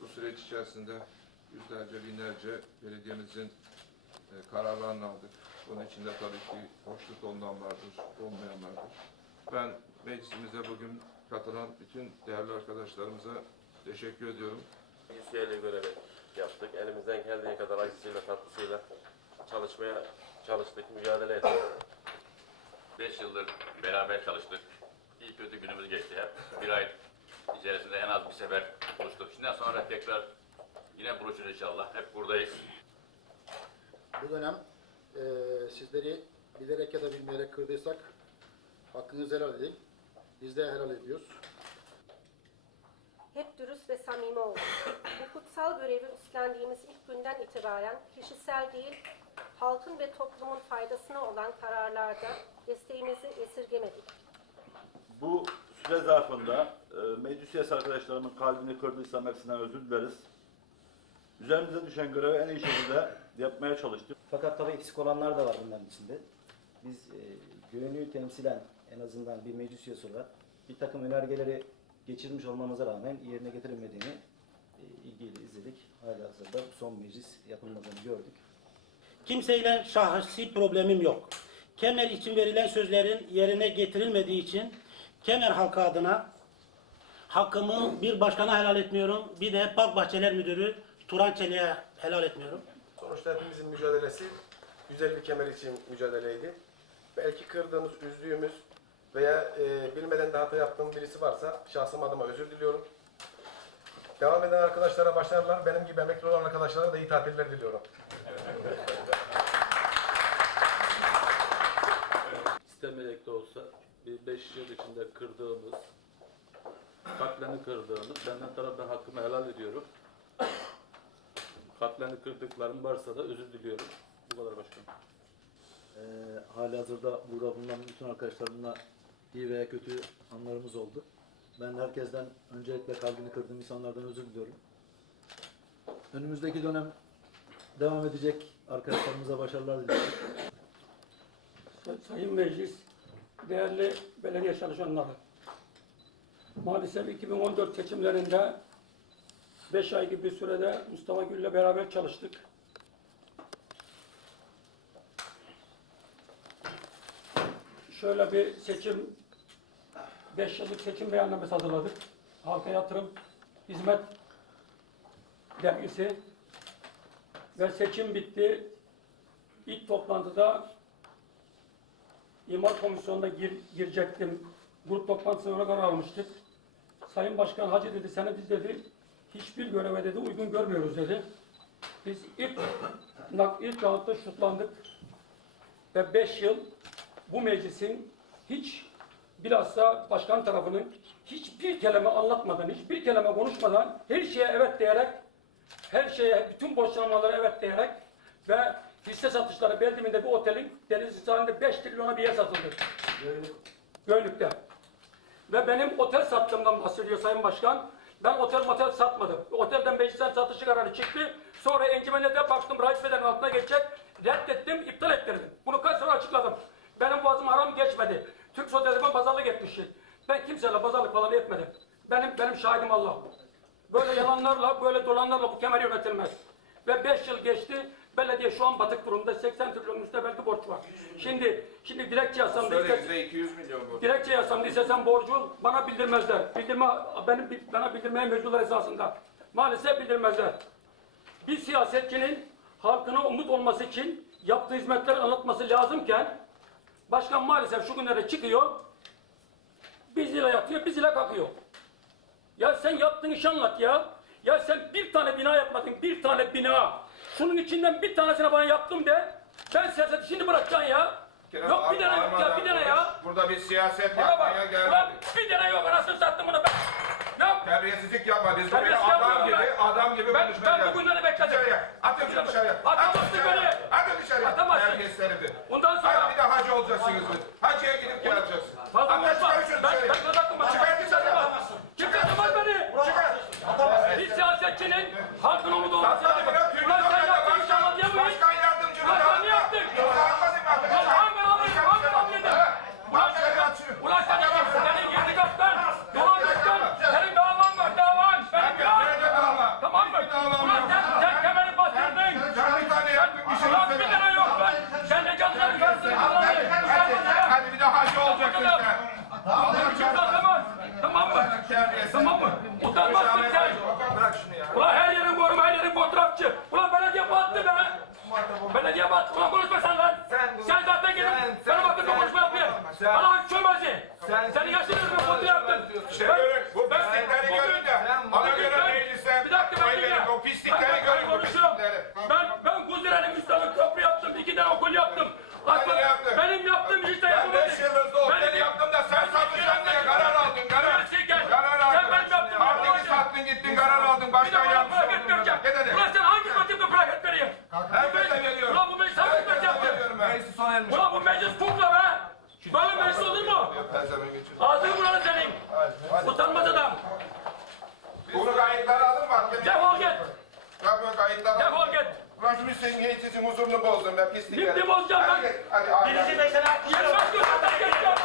Bu süreç içerisinde yüzlerce, binlerce belediyemizin e, kararlarını aldık. Bunun içinde tabii ki hoşnut olunan vardır, olmayan vardır. Ben meclisimize bugün katılan bütün değerli arkadaşlarımıza teşekkür ediyorum. Yüzgeyle görevi yaptık. Elimizden geldiği kadar acısıyla tatlısıyla çalışmaya çalıştık, mücadele ettik. 5 yıldır beraber çalıştık. İyi kötü günümüz geçti hep. Bir ay içerisinde en az bir sefer Şimdiden sonra tekrar yine buluşuruz inşallah. Hep buradayız. Bu dönem eee sizleri bilerek ya da bilmeyerek kırdıysak hakkınızı helal edin. Biz de helal ediyoruz. Hep dürüst ve samimi olduk. Bu kutsal görevi üstlendiğimiz ilk günden itibaren kişisel değil, halkın ve toplumun faydasına olan kararlarda desteğimizi esirgemedik. Bu süre zarfında e, meclis üyesi arkadaşlarımın kalbini kırdıysam hepsinden özür dileriz. Üzerimize düşen görevi en iyi şekilde yapmaya çalıştık. Fakat tabii eksik olanlar da var bunların içinde. Biz e, gönüllüyü temsilen en azından bir meclis üyesi olarak bir takım önergeleri geçirmiş olmamıza rağmen yerine getirilmediğini e, ilgiyle izledik. Halihazırda bu son meclis yapılmadığını gördük. Kimseyle şahsi problemim yok. Kemer için verilen sözlerin yerine getirilmediği için Kemer halkı adına hakkımı bir başkana helal etmiyorum. Bir de Park Bahçeler Müdürü Turan Çelik'e helal etmiyorum. Sonuçta hepimizin mücadelesi güzel bir kemer için mücadeleydi. Belki kırdığımız, üzdüğümüz veya e, bilmeden de hata yaptığım birisi varsa şahsım adıma özür diliyorum. Devam eden arkadaşlara başarılar. Benim gibi emekli olan arkadaşlara da iyi tatiller diliyorum. istemeyerek de olsa bir beş yıl içinde kırdığımız, kalplerini kırdığımız, benden taraftan hakkımı helal ediyorum. Kalplerini kırdıklarım varsa da özür diliyorum. Bu kadar başkanım. E, halihazırda burada bulunan bütün arkadaşlarımla iyi veya kötü anlarımız oldu. Ben herkesten öncelikle kalbini kırdığım insanlardan özür diliyorum. Önümüzdeki dönem devam edecek arkadaşlarımıza başarılar diliyorum. Sayın Meclis, değerli belediye çalışanları. Maalesef 2014 seçimlerinde 5 ay gibi bir sürede Mustafa Gül'le beraber çalıştık. Şöyle bir seçim, 5 yıllık seçim beyannamesi hazırladık. Halka yatırım, hizmet dergisi ve seçim bitti. İlk toplantıda İmar Komisyonu'na gir, girecektim. Grup toplantısına karar almıştık. Sayın Başkan Hacı dedi, seni biz dedi, hiçbir göreve dedi, uygun görmüyoruz dedi. Biz ilk, ilk roundda şutlandık. Ve beş yıl bu meclisin hiç bilhassa başkan tarafının hiçbir kelime anlatmadan, hiçbir kelime konuşmadan her şeye evet diyerek, her şeye, bütün borçlanmalara evet diyerek ve hisse satışları Beldim'inde bir otelin deniz sahilinde 5 trilyona bir yer satıldı. Göynük'te. Ve benim otel sattığımdan bahsediyor Sayın Başkan. Ben otel motel satmadım. Otelden meclisten satışı kararı çıktı. Sonra encümene de baktım Raif Bey'den altına geçecek. Reddettim, iptal ettirdim. Bunu kaç sefer açıkladım. Benim boğazım haram geçmedi. Türk Sosyalizme pazarlık etmişti. Ben kimseyle pazarlık falan etmedim. Benim benim şahidim Allah. Böyle yalanlarla, böyle dolanlarla bu kemer yönetilmez. Ve 5 yıl geçti. Belediye şu an batık durumda. 80 trilyon müstebelki borç var. Şimdi şimdi dilekçe yazsam da istesem, 200 milyon bu. dilekçe borcu bana bildirmezler. Bildirme, benim bana bildirmeye mecburlar esasında. Maalesef bildirmezler. Bir siyasetçinin halkına umut olması için yaptığı hizmetleri anlatması lazımken başkan maalesef şu günlere çıkıyor biz ile yatıyor, biz ile kalkıyor. Ya sen yaptığın işi anlat ya. Ya sen bir tane bina yapmadın, bir tane bina. Şunun içinden bir tanesini bana yaptım de. Ben siyaseti şimdi bırakacaksın ya. yok bir tane yok ya, bir tane ya. Burada bir siyaset Bana bak, yapmaya bak, gelmedik. bir tane yok anasını sattım bunu ben. Yok. Terbiyesizlik yapma. Biz buraya Terbiyesizlik adam yapmıyorum gibi, ben. adam gibi Ben- konuşmaya ben geldik. bugünleri bekledim. Dışarıya. Atın şunu dışarıya. Atamazsın beni. Atın dışarıya. Atamazsın. Terbiyesiz herifi. Bundan sonra- Hadi bir de hacı olacaksınız. siz. 人がしてる Ağzını buranı senin. Utanmaz adam. Bunu kayıtlara alın bak. Defol git. Yapma kayıtlara alın. Defol git. Ulan şimdi senin gençsin huzurunu bozdun be pislik. Şimdi bozacağım ben. Hadi hadi. Birisi mesela. Yetmez göstermek gerekiyor.